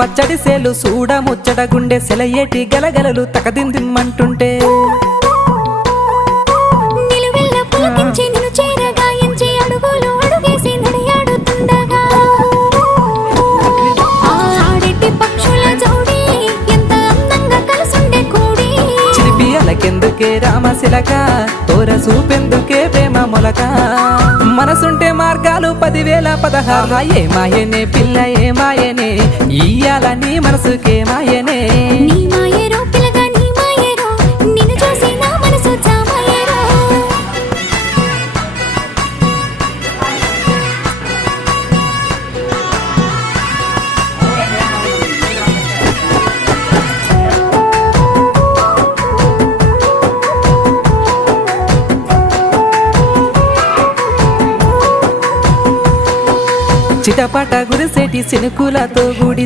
పచ్చడి సేలు సూడ ముచ్చట గుండె సెలయేటి గలగలలు తకదిందిమ్మంటుంటే నిలువెల్ల పులకించి నిన్ను చేరగాయించి అడుగులు అడుగేసి నడియాడుతుండగా ఆడెట్టి పక్షుల జోడి ఎంత అందంగా కలుసుండే కూడి చిలిపియలకెందుకే రామశిలక తోర చూపెందుకే ప్రేమ మొలక మనసుంటే మార్గాలు 10,016 ఏ మాయనే పిల్ల ఏ మాయనే ఇయ్యాల నీ మనసుకే మాయనే నీ మాయేరో పిల్లగా నీ మాయేరో నిన్ను చూసి నా మనసు చామాయేరో చిటపట గురిసేటి సినుకులతో గుడి